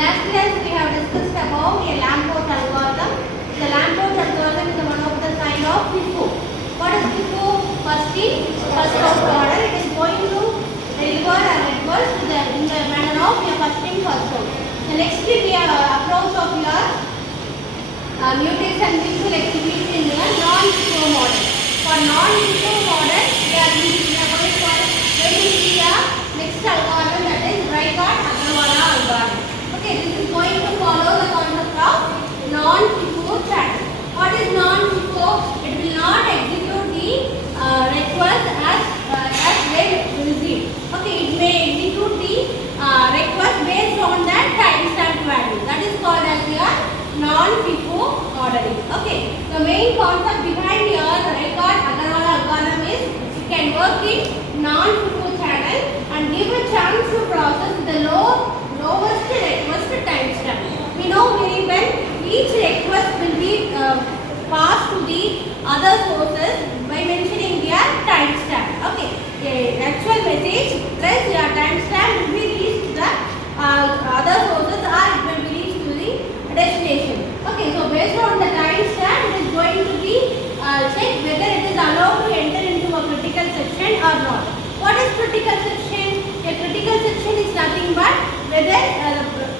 last class we have discussed about a Lamport algorithm. The Lamport algorithm is one of the kind of FIFO. What is FIFO? First in, first out order. It is going to deliver and reverse in the manner of your first in, first out. The next we have approach of your mutex and mutual execution in your non-FIFO model. For non-FIFO model, we are going for next algorithm, that is Ricart Agrawala algorithm. Okay, this is going to follow the concept of non-FIFO channel. What is non-FIFO? It will not execute the request as when received. Okay, it may execute the request based on that timestamp value. That is called as your non-FIFO ordering. Okay, the main concept behind your Ricart Agrawala algorithm is it can work in non-FIFO channel and give a chance to process the lowest request timestamp. We know very well each request will be passed to the other sources by mentioning their timestamp. Okay, the actual message plus your timestamp will be reached to the other sources or it will be reached to the destination. Okay, so based on the timestamp, it is going to be checked whether it is allowed to enter into a critical section or not. What is critical section? A critical section is nothing but whether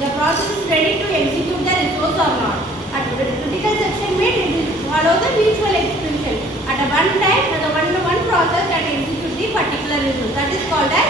the process is ready to execute the resource or not. At the critical section means it will follow the mutual execution. At a one time, the one process can execute the particular resource. That is called as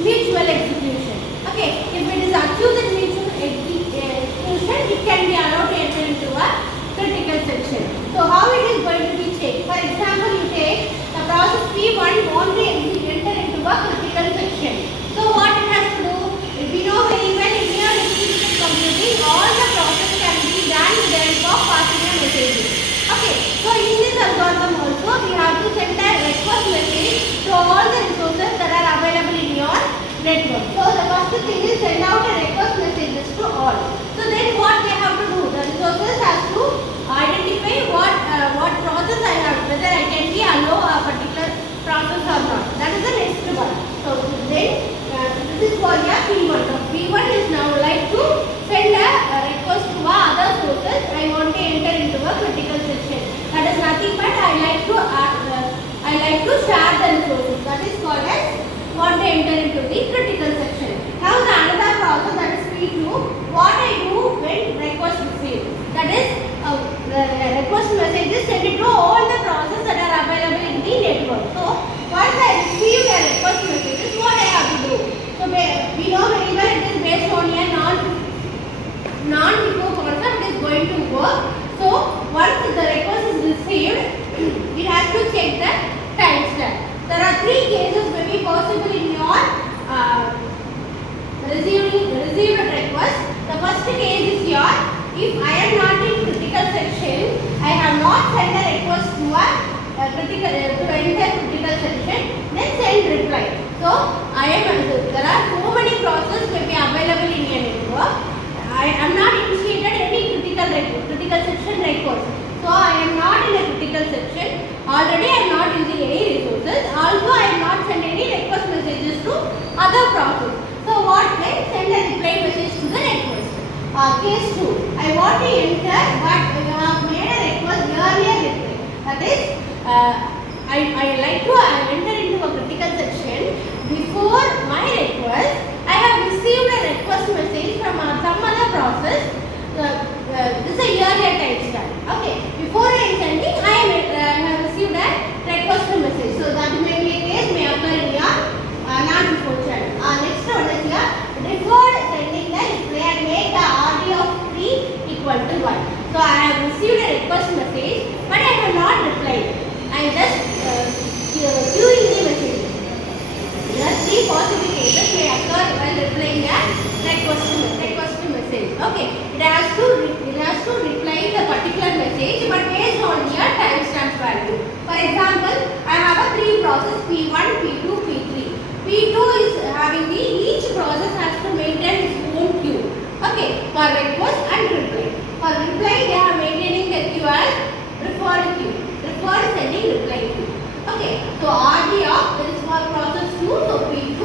mutual execution. Okay, if it is accused mutual execution, it can be allowed to enter into a critical section. So how it is going to be checked? For example, you take the process P1 want to enter into a critical section. So what it has to do? If we know very well in your distributed computing, all the process can be done with the help of passing a message. Okay, so in this algorithm also we have to send a request message to all the resources that are available in your network. So the first thing is send out a request messages to all. So then what they have to do? The resources have to identify what process I have, whether I can be allow a particular process or not. That is the next one. So then this is for your P1. So P1 is now like to send a request to other sources. I want to enter into a critical section. That is nothing but I like to share the resources. That is called as want to enter into the critical section. Now the another process, that is P2. What I do when request received. That is the request messages send it to all the processes that are available in the network. So once I receive the request messages, what I have to do? So we know very well it is based on a non-FIFO concept. It is going to work. So once the request is received, it has to check the timestamp. There are three cases may be possible in your received request. The first case is your, if I am not in critical section, I have not sent a request to enter critical section, then send reply. So there are so many processes may be available in your network. I am not initiated any critical section request. So I am not in a critical section. Already I am not using any resources. Also I am not sending any request messages to other process. So what then? Send a reply message to the request. Case 2. I want to enter but you have made a request earlier reply. That is I like to enter into a critical section. Before my request, I have received a request message from some other process. This is a earlier timestamp. Okay. Before I am sending, I have received a request message. So that may be a case may occur in your non-FIFO channel. Next one is your deferred sending the reply and make the RD of 3 equal to 1. So I have received a request message, but I have not replied. I am just queuing the message. There are three possible cases may occur while replying a request message. Okay, it has to reply the particular message, but based on your timestamp value. For example, I have a three process P1, P2, P3. P2 is having each process has to maintain its own queue. Okay, for request and reply. For reply, they are maintaining the queue as preferred queue. Preferred sending reply queue. Okay, so RD of this is for process 2, so P2.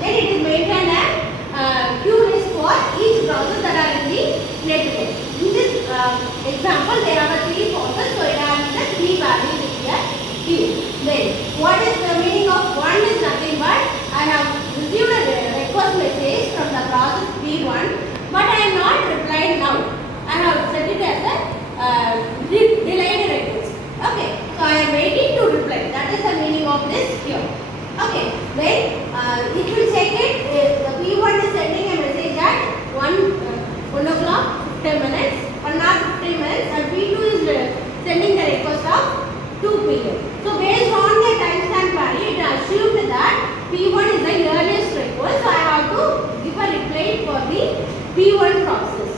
Then it is maintained as queue list for each process that are P1 process.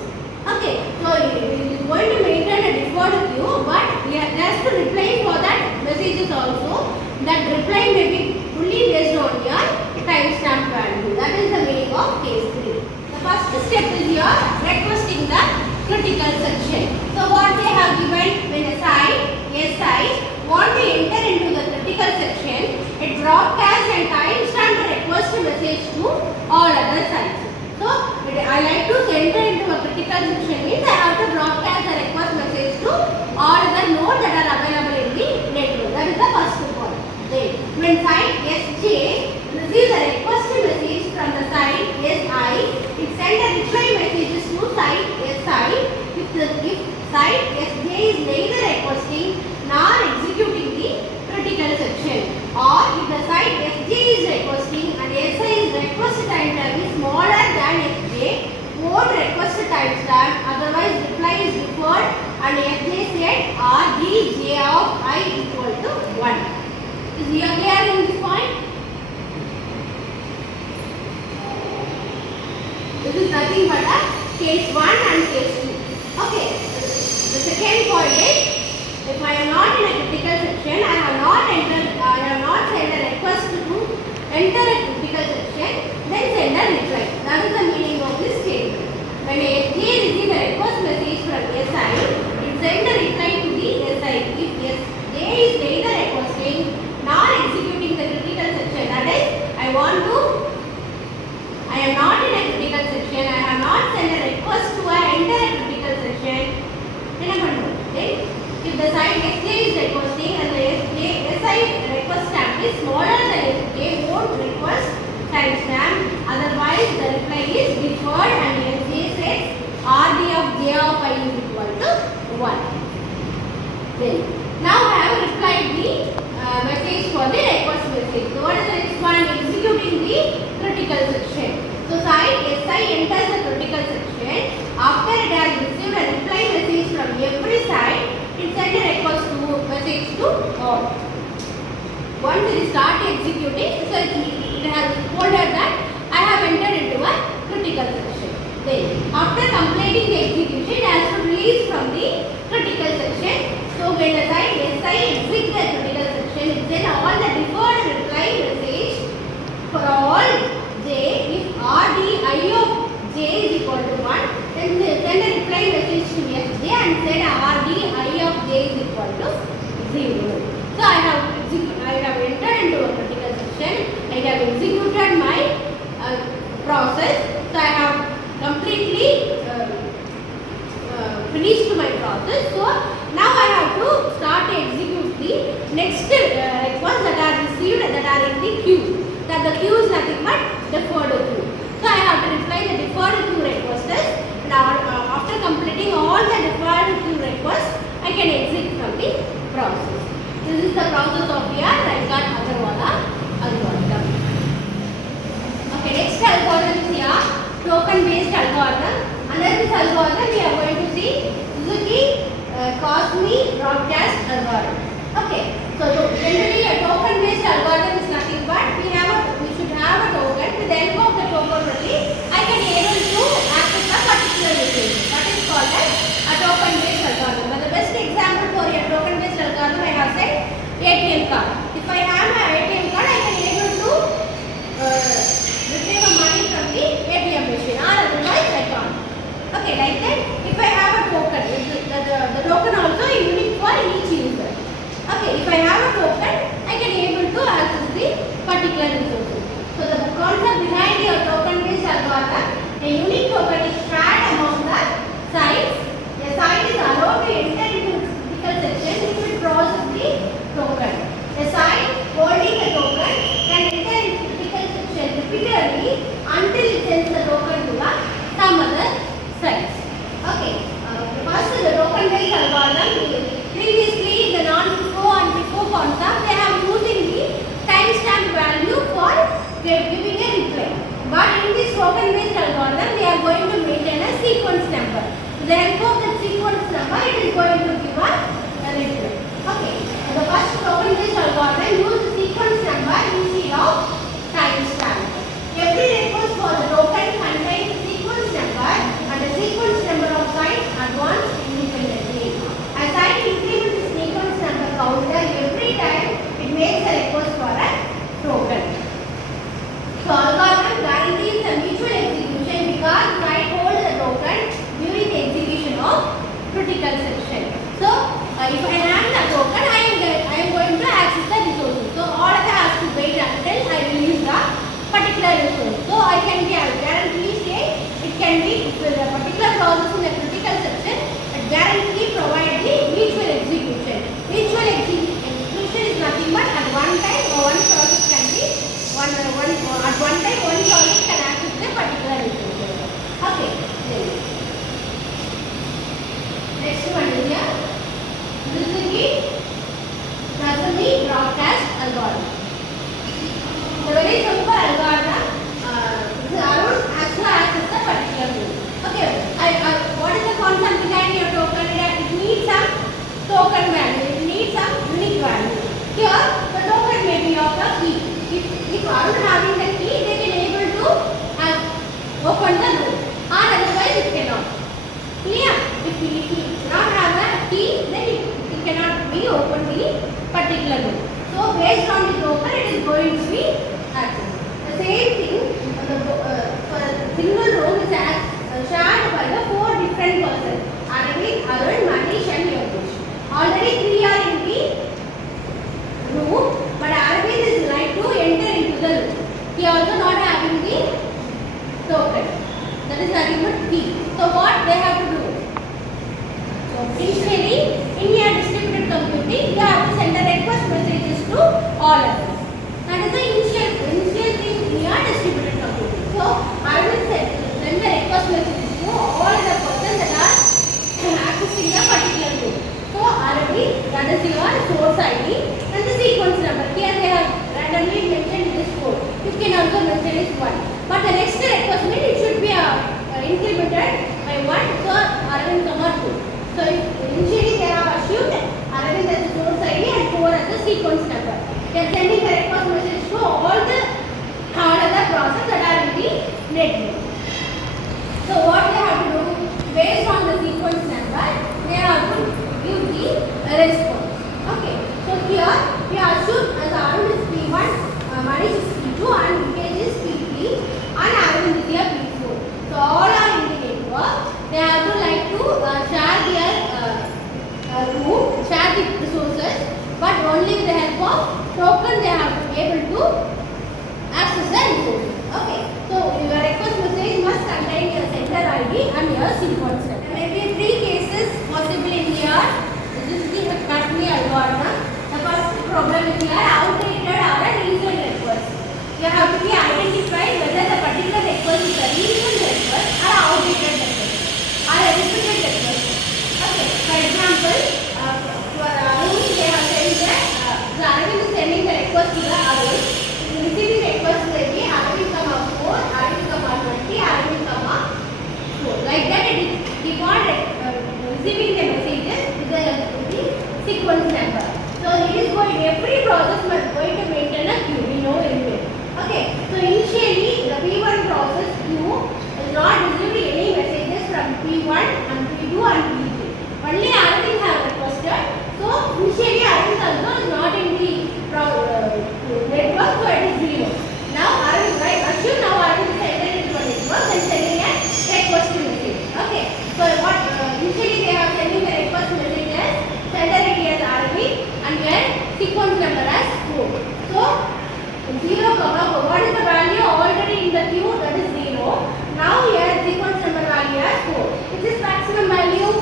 Okay, so it is going to maintain a default queue, but it has to reply for that messages also. That reply may be fully based on your timestamp value. That is the meaning of case 3. The first step is your requesting the critical section. So what they have given, when SI want to enter into the critical section, it broadcasts and timestamp the request message to all other sites. So I like to enter into a critical section means I have to broadcast the request message to all other nodes that are available in the network. That is the first point. Then when site SJ receives a request message from the site SI, it sends a reply messages to site SI. If site SJ is neither requesting nor executing the critical section, or if the site SJ is requesting and SI is request timestamp is smaller than SJ, won't request timestamp, otherwise reply is deferred and SJ said RDJ of I equal to 1. Is you clear in this point? This is nothing but a case 1 and case 2. Okay. The second point is, if I am not in a critical section, I have not sent a request to enter a critical section, then send a reply. That is the meaning of this statement. When SJ receives a request message from SI, it sends a reply to the SI. If SJ is neither requesting nor executing the critical section, that is, I am not in a critical section, I have not sent a request to enter a critical section, then if the site SJ is requesting and the SI request stamp is smaller than SJ, won't request timestamp, otherwise the reply is deferred and SJ says RD of J of I is equal to 1. Then, now I have replied the message for the request message. So what is the next one? Executing the critical section. So site SI enters the critical section. After it has received a reply message from every site, it sends a request to message to all. Once it start executing, so it has recorded that I have entered into a critical section. Then after completing the execution, it has to release from the critical section. So when the site SI exits the critical section, it sends all the deferred reply message for all J. If RD I of J is equal to 1, then send a reply message to SJ and send RD I of J is equal to 0. So I have entered into a critical section. I have executed my process. So I have completely finished my process. So now I have to start to execute the next requests that are received that are in the queue. That the queue is nothing but deferred queue. So I have to reply the deferred queue requests, and after completing all the deferred queue requests, I can exit from the process. This is the process of your Ricart Agrawala algorithm. Okay, next algorithm is your token based algorithm. Under this algorithm, we are going to see Suzuki Cosme broadcast algorithm. Okay, so generally a token based algorithm is nothing but we should have a token. With the help of the token only, I can able to access a particular location. That is called as a token based algorithm. But the best example for a token based algorithm I have said ATM card. If I have an ATM card, I can able to retrieve money from the ATM machine, or otherwise I can't. Okay, like that. If I have a token, the token also is unique for each user. Okay, if I have a token, I can able to access the particular resources. So the concept behind your token based algorithm, a unique token is shared among the sites. A site is allowed to enter into critical section if it process the token. A site holding a token can enter into critical section repeatedly until it sends the token to some other sites. Okay, first the token based algorithm. Previously, the non-FIFO and FIFO concept, they have using the timestamp value for giving a reply. But in this token based algorithm, they are going to maintain a sequence number. Therefore, the sequence number it is going to give a reply. Okay, so the first token based algorithm use the sequence number instead of timestamp. Every request for the token contains the sequence number open the particular room. So based on the token, it is going to be accessed. The same thing, for a single room is shared by the 4 different persons. Arvind, Arun, Manish and Yogesh. Already 3 are in the room, but Arvind is like to enter into the room. He also not having the token. That is nothing but key. So what they have to do? So initially, in your distributed computing, you have to send a request messages to all others. That is the initial thing in your distributed computing. So I will send the request messages to all the persons that are accessing the particular room. So already that is your source ID and the sequence number. Here they have randomly mentioned this code. You can also mention it 1. But the next request it should be incremented by 1. So Arvind, 2. So initially they have assumed Arvind as the source ID and 4 as the sequence number. They are sending the request message to all the other processes that are in the network. So what they have to do, based on the sequence number, they have to give the response. Okay. So here we assume as Arun is P1, Manish is P2 and Ricart is P3 and Arvind is here P4. So all are in the network. They have to like to share their room, share the resources, but only with the help of token they have to be able to access the resources. Okay. So your request message must contain your sender ID and your sequence number. There may be 3 cases possible in here. This is the Academy algorithm. The first problem is here outdated or a recent request. You have to be identified whether the particular request is a recent request or an outdated request or a repeated request. Okay. For example, for Arun, they have said that Arvind is sending the request to the Arun. Receiving request will be Arvind, 4, Arvind, 20, Arvind, 4. Like that, it is keep on receiving the messages with the sequence number. So it is going, every process must going to maintain a queue. We know anyway. Okay. So initially the P1 process queue is not receiving any messages from P1 and P2 and P3. Only Arvind have requested. So initially Arvind also is not in the network, so it is 0. Now Arvind, right? Assume now Arvind is entered into a network and sending a request message. Okay. So what initially they have sending the request message as sender ID as Arvind and your sequence number as 4. So 0, 4. What is the value already in the queue? That is 0. Now your sequence number value as 4. Which is maximum value?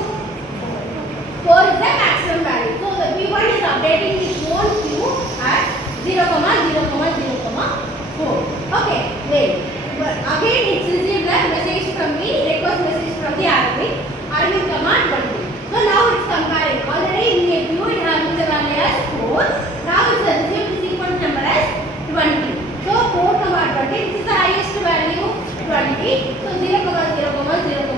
4 is the maximum value. So the P1 is updating its own queue at 0, 0, 0, 4. Okay, wait. But again it's received the message from me, request message from the Arvind, 20. So now it's comparing. Already in the queue it has the value as 4. Now it's received the sequence number as 20. So 4, 20. This is the highest value 20. So 0, 0, 0,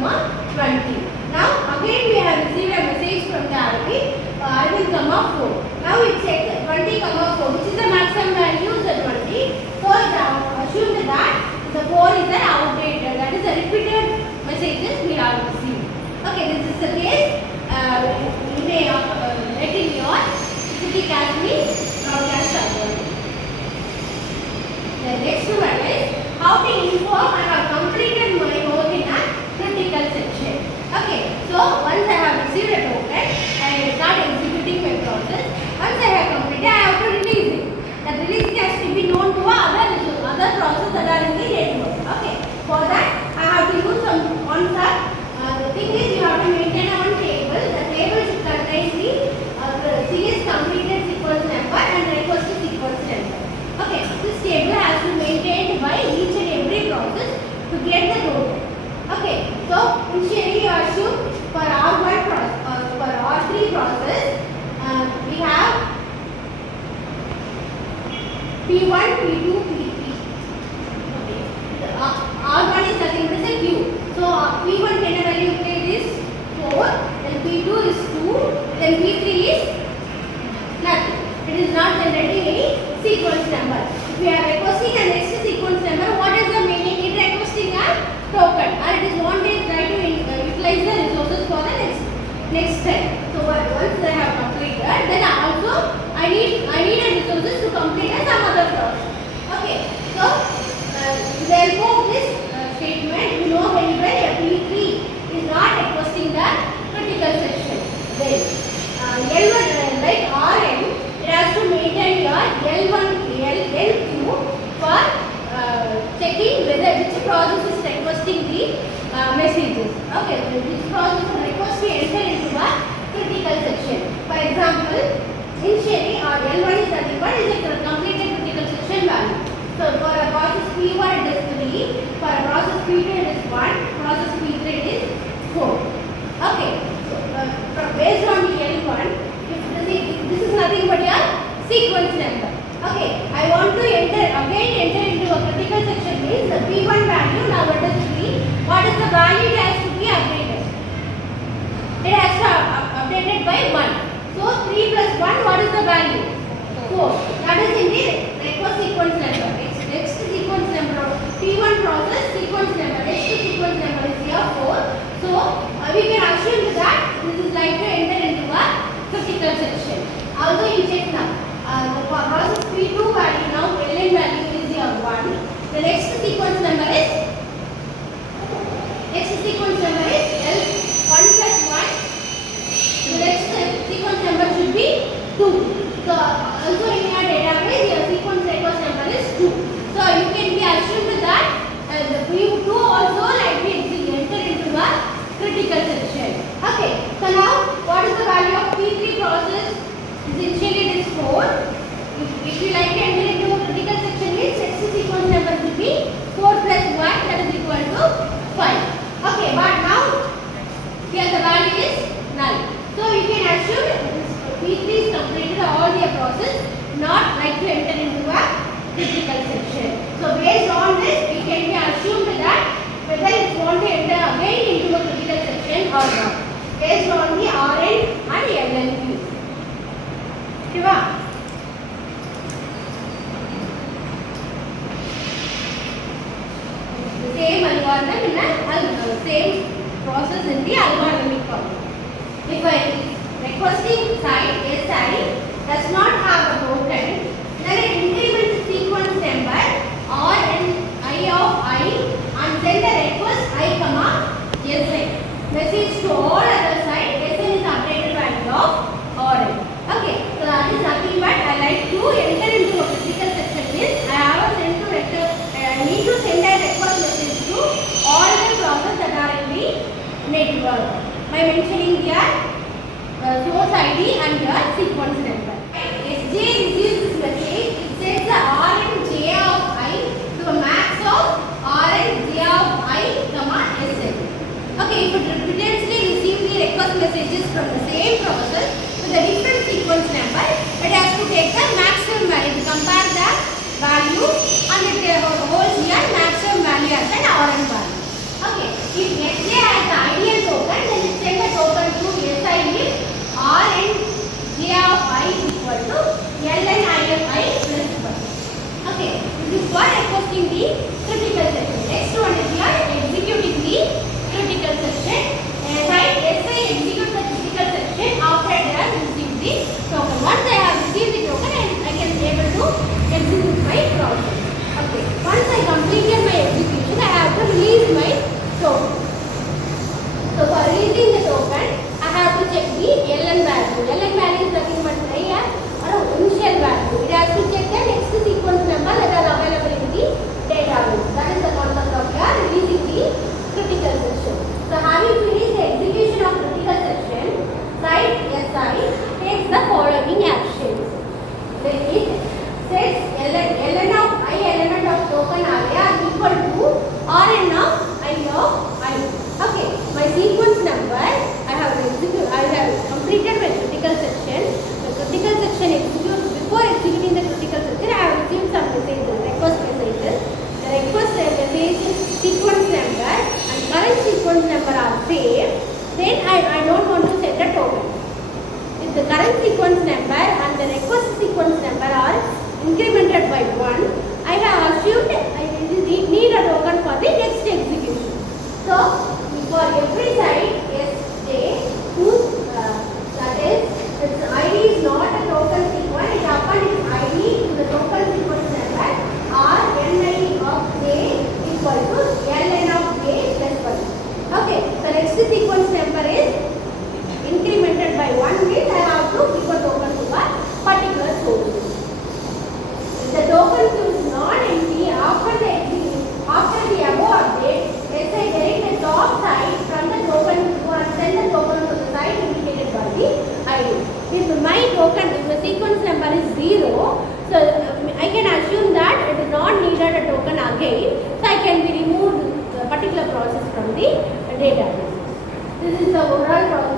20. Now again we have received a message from the Arvind, 4. Now it checks 20, 4, which is the maximum value is the 20. So it assumed that the 4 is an outdated, that is the repeated messages we have received. Okay, this is the case. You may let in your city Academy broadcast algorithm. The next one is how to inform I have completed my work in a critical section. Okay, so once I have received a token, I start executing my process. Once I have completed, I have to release it. That release has to be known to other processes that are in the network. Okay, for that I have to use some concept. The thing is you have to maintain one table. The table should contain the CS completed sequence number and requested sequence number. Okay, this table has to be maintained by each and every process to get the total. Okay, so initially you assume for R1 process, for R3 process, we have P1, P2, P3. Okay, R1 is nothing but a queue. So P1 can value is 4, then P2 is 2, then P3 is nothing. It is not generating any sequence number. If we are requesting a next sequence number, what is the meaning? It requesting a token, or it is wanted try to utilize the resources for the next step. So once they have completed, then messages. Okay, so this process of request we enter into a critical section. For example, initially L1 is nothing but is a completed critical section value. So for a process P1 it is 3, for a process P2 it is 1, process P3 it is 4. Okay, so based on the L1, if this is nothing but your sequence number. Okay, I want to enter into a critical section means the P1 value now it is 3. What is the value it has to be updated? It has to updated by 1. So 3 plus 1, what is the value? 4. That is in the request sequence number. Next sequence number P1 process sequence number. Next sequence number is here 4. So we can assume that this is like to enter into a critical section. Also you check now. The process P2 value now ln value is here 1. The next sequence number is L1 plus 1. The next sequence number should be 2. So also in your database your sequence request number is 2. So you can be assumed that the P2 also like to enter into a critical section. Okay. So now what is the value of P3 process? Initially it is 4. If you like to enter into a critical section means next sequence number will be 4 plus 1 that is equal to 5. Okay, but now here the value is null. So we can assume P3 is completed all their process not like to enter into a critical section. So based on this we can be assumed that whether it want to enter again into a critical section or not based on the Rn and Ln view. Okay, the same algorithm in a same process in the algorithmic problem. If a requesting site SI does not have a token, then it increments the sequence number Rn I of I and send a request I comma SI. Message to all other sites SI is updated value of Rn. Okay, so that is nothing but I like to enter into a critical section means I need to send a request message to all the processes that are in the network by mentioning their source ID and their sequence number. SJ receives this message, it sets the Rn J of I to a max of Rn J of I comma SN. Okay, if it repeatedly receives the request messages from the same process with a different sequence number, it has to take the maximum value to compare the value and it holds here maximum value as an Rn value. Okay, if SJ has the ideal token, then it sends a token to SI if Rn J of I is equal to Ln I of I plus 1. Okay, this is for requesting the critical section. Next one is here executing the critical section. Site SI execute the critical section after they have received the token. Once I have received the token, I can be able to execute my process. Okay, once I completed my execution, I have to release my token. So for releasing the token, I have to check the Ln value. Ln value is nothing but initial value. It has to check the next sequence number that are available in the database. That is the concept of your releasing the critical section. So having finished the execution of critical section, site SI takes the following actions. Then it sets Ln of I element of token area equal to Rn of I of I. Okay, my sequence number I have completed my critical section. The critical section executes. Before executing the critical section, I have received some messages, request messages. The request message sequence number and current sequence number are same. Then I don't want to set a token. If the current sequence number and the request sequence number are incremented by 1, I have assumed I need a token for the next execution. So for every site SJ whose that is its ID is not a token sequence, it appends its ID to the token sequence number Rni of J equal to Ln of J plus 1. Okay, the next sequence number is incremented by 1 means I have to give a token to databases. This is the overall process